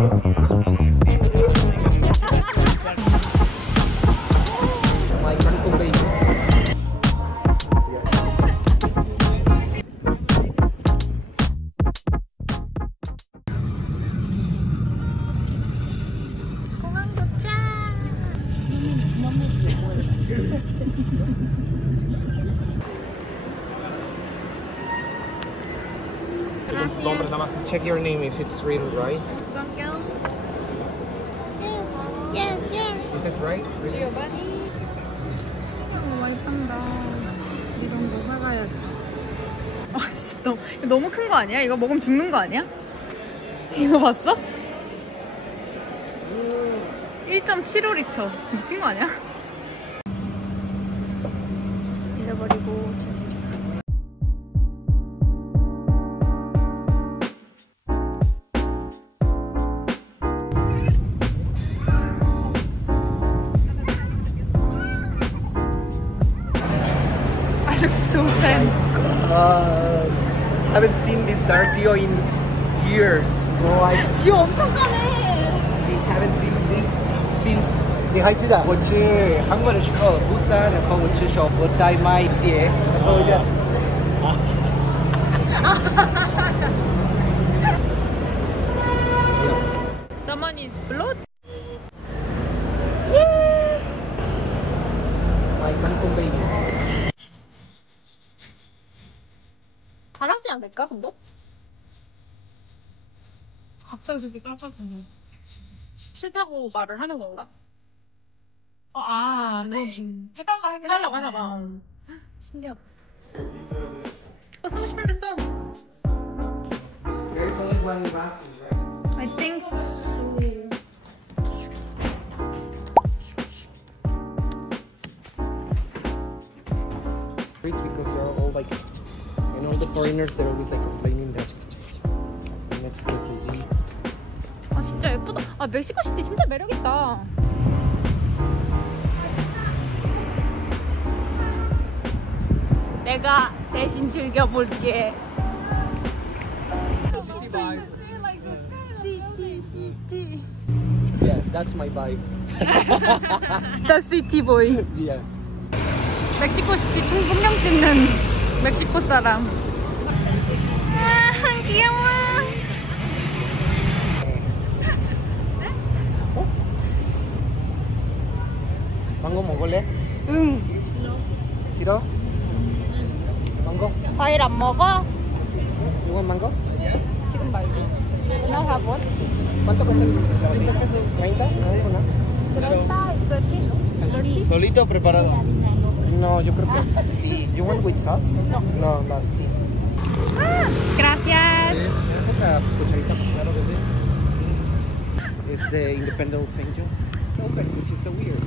My Cancun baby. 공항 도착. Gracias. Check your name if it's written right. Songyeon. Yes, yes, yes. Is it right? Giovanni. 너무 많이 판다. 이런 거 사가야지. 아 진짜 너무 큰 거 아니야? 이거 먹으면 죽는 거 아니야? 이거 봤어? 1.75L 미친 거 아니야? 잃어버리고 진짜. I look so tan. Haven't seen this dark Teo in years. No, I 지호 엄청 까매. haven't seen this since 你还记得我去韩国的时候，釜山，然后我去手，我在卖鞋，然后就 Someone is blood. My Cancun baby. 바라지 않을까 근데? 갑자기 그렇게 깜짝이야. 싫다고 말을 하는 건가? 네. 해달라고 하나 봐. 신기하다. 쓰고 싶은데 써. There's only one bathroom, right? I think so. It's because they're all like, you know, the foreigners, they're always like complaining that Mexico City. 아 진짜 예쁘다. 아 멕시코시티 진짜 매력있다. 내가 대신 즐겨볼게. 시티. Yeah, that's my vibe. The city boy. Yeah. 멕시코시티 풍경 찍는 멕시코 사람. 아 귀여워. 망고 먹을래? 응. 싫어? 망고? 과일 안 먹어? You want mango? 지금 말고. No have one. ¿Cuánto cuesta el 30 pesos? ¿30? No, eso no. 30 is 30. ¿Solito o preparado? No, yo creo que sí. You want with sauce? No, no, sí. Gracias. ¿Me das otra cucharita? Claro, bebé. Es de Independence Angel. It's open, which is so weird.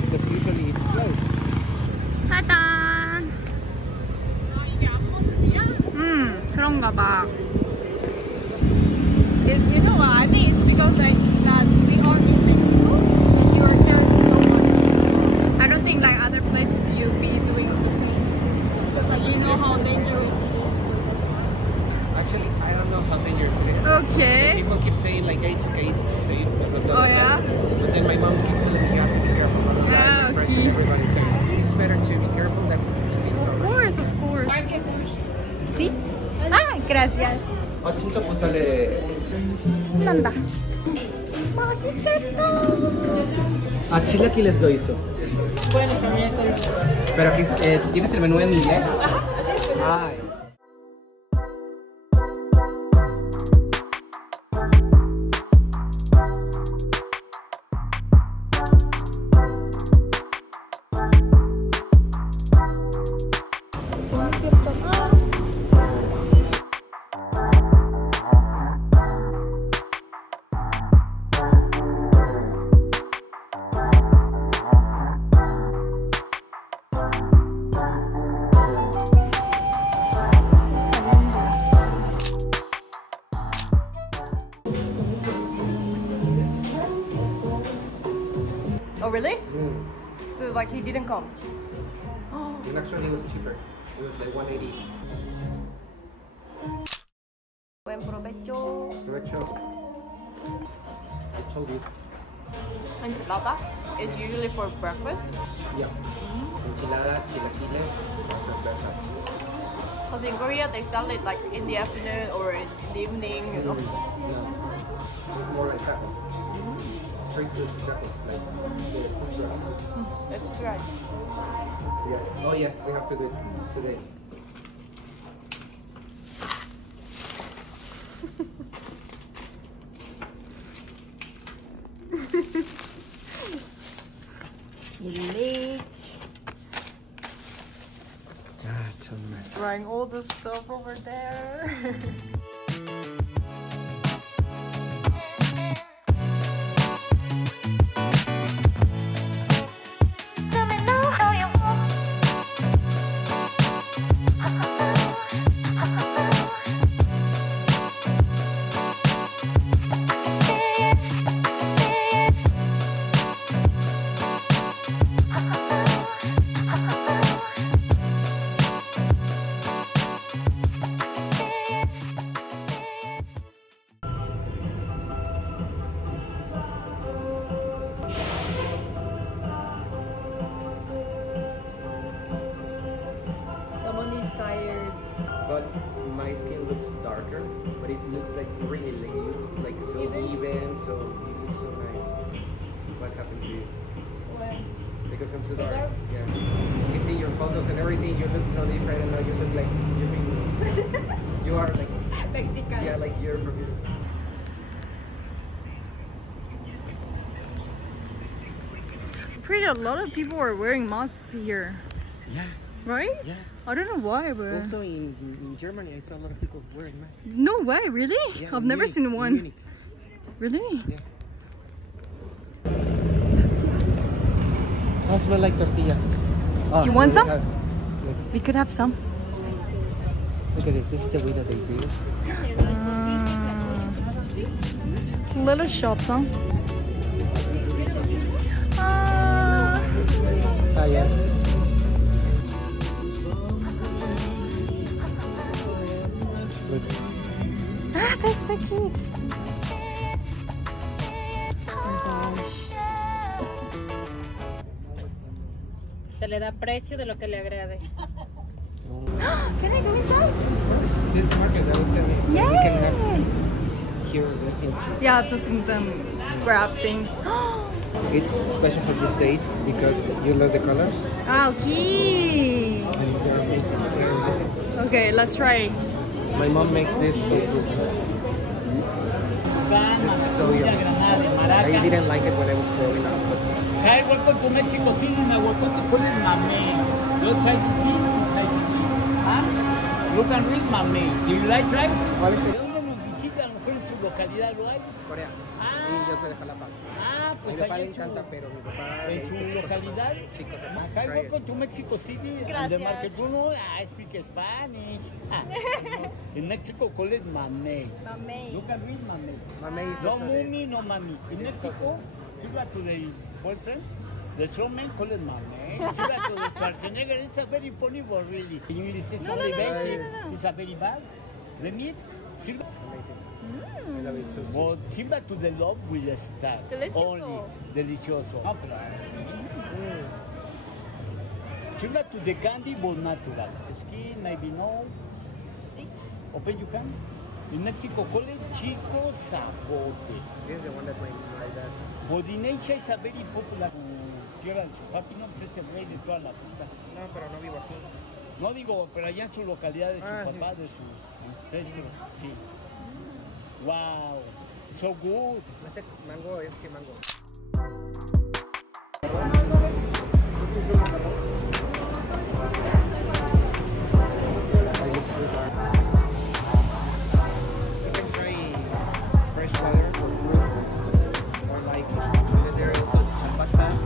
Because usually it's closed. 짜잔. 그런가 봐. You know what? I think it's because like that we are in Mexico and you are carrying so much. I don't think like other places you'll be doing the same. Because like you know how dangerous it is. Actually, I don't know how dangerous it is. Okay. People keep saying like, hey, it's okay, it's safe. Blah, blah, blah, Oh yeah? But then my mom keeps telling me you have to be careful. Blah, blah, blah. Ah, My friends okay. and everybody says it's better to be careful than to be Of sorry. course, of course. ¿Sí? Ah, gracias. 아 진짜 부산에. 신난다. 맛있겠다. Ah, chilaquiles lo hizo. Bueno, también estoy. Pero aquí tienes el menú en inglés. Ay. 너무 귀엽잖아. Oh really? So like he didn't come. And actually it was cheaper. It was like 180. Buen provecho. Provecho. told you. Enchilada is usually for breakfast. Yeah. Enchilada, chilaquiles for breakfast. Because in Korea they sell it like in the afternoon or in the evening, you know. Yeah. It's more like tacos. Street food tacos, like the food truck. Let's try. Yeah. Oh yeah, we have to do it today. Late. Ah, too much. Trying all the stuff over there. Someone is tired. But my skin looks darker, but it looks like really like, it looks like so even, so it looks so nice. What happened to you? When? Because I'm too dark. dark? Yeah. You see your photos and everything, you look totally different, and now you look like you're being, you are like Mexican. yeah, like you're from here. Pretty a lot of people are wearing masks here, Yeah. right? Yeah. I don't know why, but Also in Germany, I saw a lot of people wearing masks. no way, really? Yeah, I've in never Munich, seen in one. Munich. Really? Yeah. I smell like tortilla. Do you want some? Look, We could have some. look at this. This is the way that they do it. Little shops, huh? Ah, yeah. Look. Ah, that's so cute. Oh my gosh. Se le da precio de lo que le agrade. Can I go inside? This market that was selling. Yay! We can have here the hinge. Yeah, just grab things. It's special for these dates because you love the colors Okay. and they're amazing. They're amazing. Okay, let's try. My mom makes this so good. It's so yummy. I didn't like it when I was growing up, but Hi, welcome to Mexico City. My welcome to call it Mame. You try to see inside the seats. Huh? You can read Mame. Do you like drive? ¿cuál es ¿De el? dónde nos visita? A lo mejor en su localidad lo hay. Corea. Ah. Y yo soy de Jalapa. Ah, A pues mi papá ahí le encanta, pero mi papá le en dice su chicos localidad. zapatos. Chicos zapatos. Hi, Try it. welcome to Mexico City. Gracias. And the market, you know, I speak Spanish. In Mexico, call it Mame. You can read Mame. Mame is No also mummy, no mami. In Mexico, similar to the boyfriend, the strongman call it mame. Similar to the Schwarzenegger, it's a very funny word, really. In English, it's No, only no, no, no, basic. no, no. It's a very bad. The meat, similar, It's amazing. I love it so sweet. well, similar to the love with a star. Delicioso. Only delicioso. Ah, claro. Similar to the candy, but natural. Skin, maybe no. Open you can. In Mexico, call it chico zapote. This is the one that my dad. But in Asia es a very popular. Tierra de su papi, no, pues es el rey de toda la fruta. No, pero no vivo aquí. No digo, pero allá en su localidad de su Ah, papá, de sus ancestros, sí. Wow, so good. Este mango es que mango. I love sweet. You can try fresh water or fruit, or like there are also chapatas.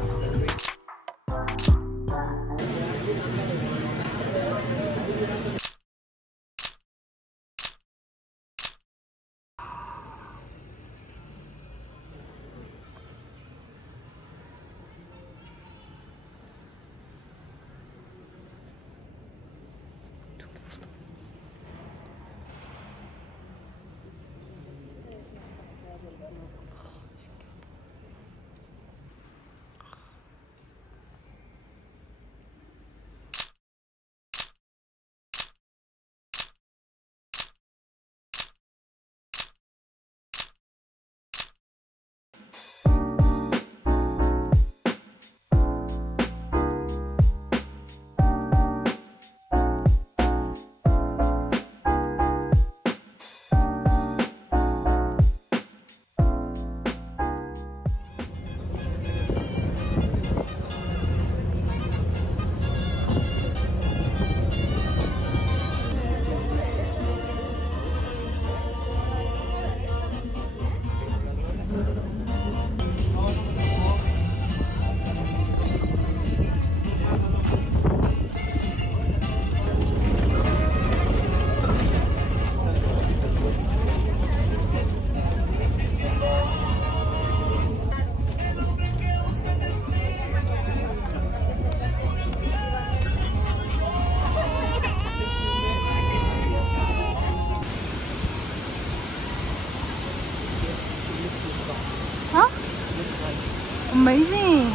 Amazing.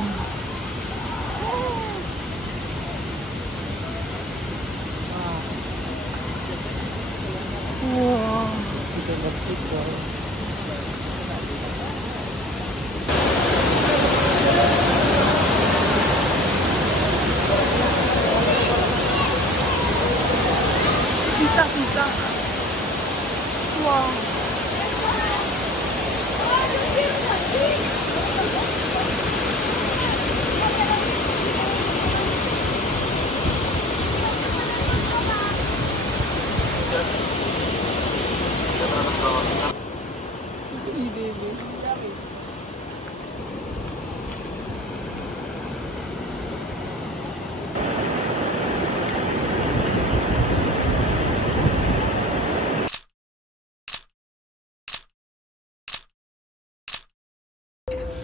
Wow. 진짜 진짜. 와.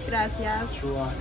Gracias. Sure.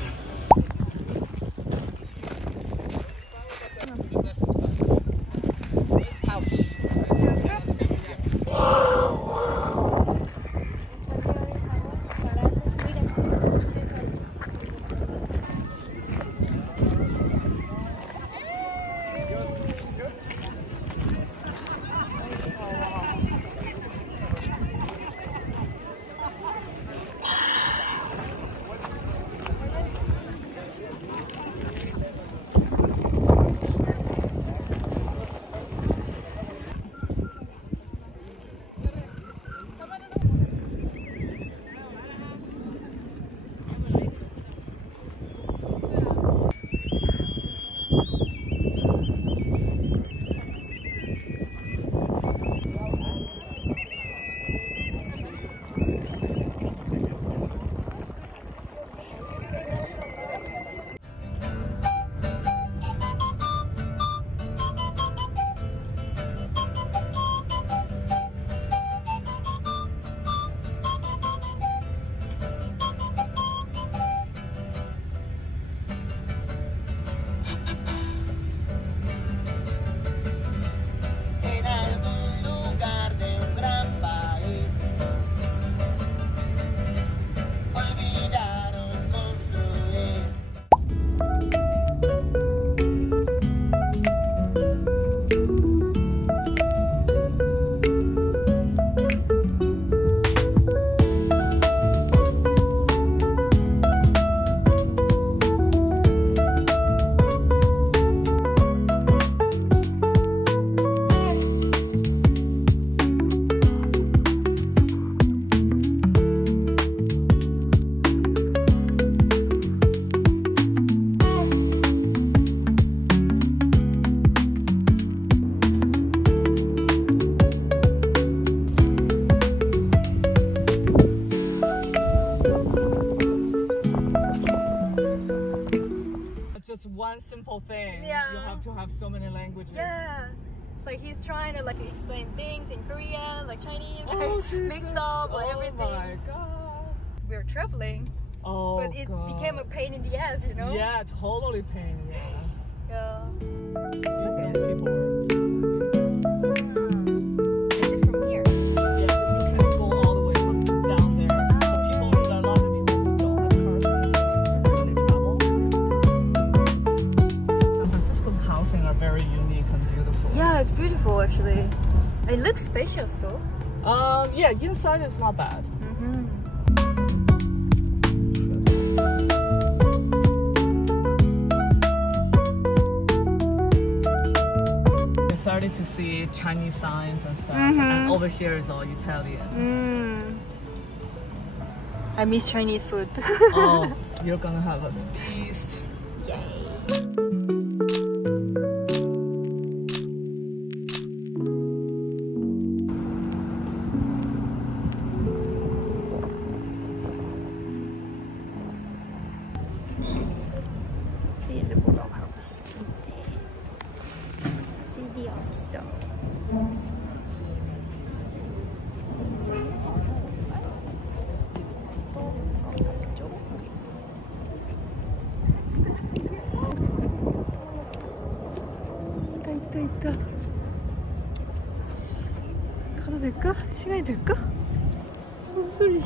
One simple thing, Yeah. you have to have so many languages. Yeah. It's like he's trying to like explain things in Korean, like Chinese, Oh, like, mixed up, like everything. Oh my god. We were traveling, Oh but it god. became a pain in the ass, you know? Yeah, totally pain. Yeah. Yeah. Those people are. Is it from here? Yeah, you can go all the way from down there. So people, there are a lot of people who don't have cars when they travel. San Francisco's housing are very unique and beautiful. Yeah, it's beautiful actually. It looks spacious though. Yeah, inside it's not bad. Started to see Chinese signs and stuff, and over here is all Italian. I miss Chinese food. Oh, you're gonna have a feast. Yay. CD 보러 가고 싶은데 CD 없어. 있다. 가도 될까? 시간이 될까? 소리.